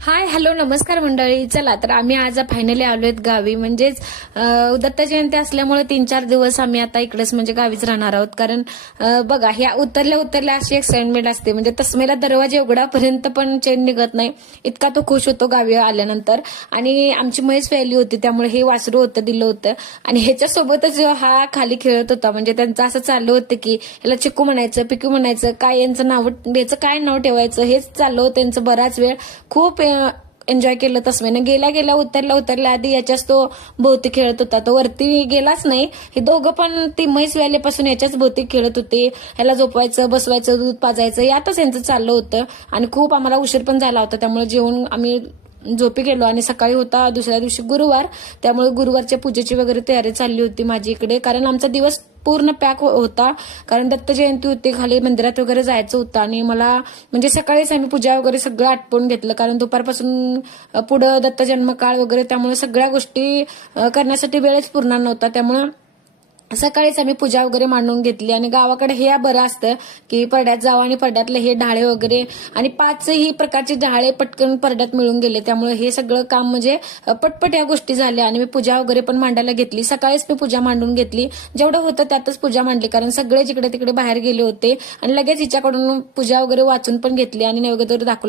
Hi hello नमस्कार मंडळी. चला तर आम्ही आज फायनली आलोय गावी. म्हणजेच दत्त जयंती असल्यामुळे 3-4 दिवस आम्ही आता इकडेच म्हणजे गावीच राहणार आहोत. कारण बघा ह्या उतरल्या अशी एक्साइटमेंट असते. म्हणजे तस्मेला दरवाजे उघडापर्यंत पण चेन निघत नाही, इतका तो खुश होतो गावी आल्यानंतर. आणि आमची म्हैस व्याली होती त्यामुळे हे वासरू होतं दिलं होतं. आणि ह्याच्यासोबतच हा खाली खेळत होता. म्हणजे त्यांचं असं चाललं होतं की याला चिकू म्हणायचं, पिकू म्हणायचं, काय यांचं नाव याचं काय नाव ठेवायचं हेच चाललं होतं त्यांचं बराच वेळ. खूप एन्जॉय केलं तस्मेनं. गेल्या उतरल्या आधी याच्याच तो भोवती खेळत होता. तो वरती गेलाच नाही. हे दोघं पण ती म्हैस व्याल्यापासून याच्याच भोवती खेळत होते. ह्याला झोपवायचं, बसवायचं, दूध पाजायचं यातच यांचं चाललं होतं. आणि खूप आम्हाला उशीर पण झाला होता त्यामुळे जेवून आम्ही झोपी गेलो. आणि सकाळी होता दुसऱ्या दिवशी गुरुवार, त्यामुळे गुरुवारच्या पूजेची वगैरे तयारी चालली होती माझी इकडे. कारण आमचा दिवस पूर्ण पॅक होता. कारण दत्त जयंती होती, खाली मंदिरात वगैरे जायचं होतं. आणि मला म्हणजे सकाळीच आम्ही पूजा वगैरे सगळं आटपून घेतलं. कारण दुपारपासून पुढं दत्त जन्म काळ वगैरे, त्यामुळे सगळ्या गोष्टी करण्यासाठी वेळच पुरणार नव्हता. त्यामुळे सकाळीच आम्ही पूजा वगैरे मांडून घेतली. आणि गावाकडे हे बरं असतं की परड्यात जावं आणि परड्यातले हे ढाळे वगैरे आणि 5ही प्रकारचे ढाळे पटकन परड्यात मिळून गेले. त्यामुळे हे सगळं काम म्हणजे पटपट या गोष्टी झाल्या. आणि मी पूजा वगैरे पण मांडायला घेतली. सकाळीच मी पूजा मांडून घेतली, जेवढं होतं त्यातच पूजा मांडली. कारण सगळे जिकडे तिकडे बाहेर गेले होते. आणि लगेच हिच्याकडून पूजा वगैरे वाचून पण घेतली आणि नैवेद्य दाखवला.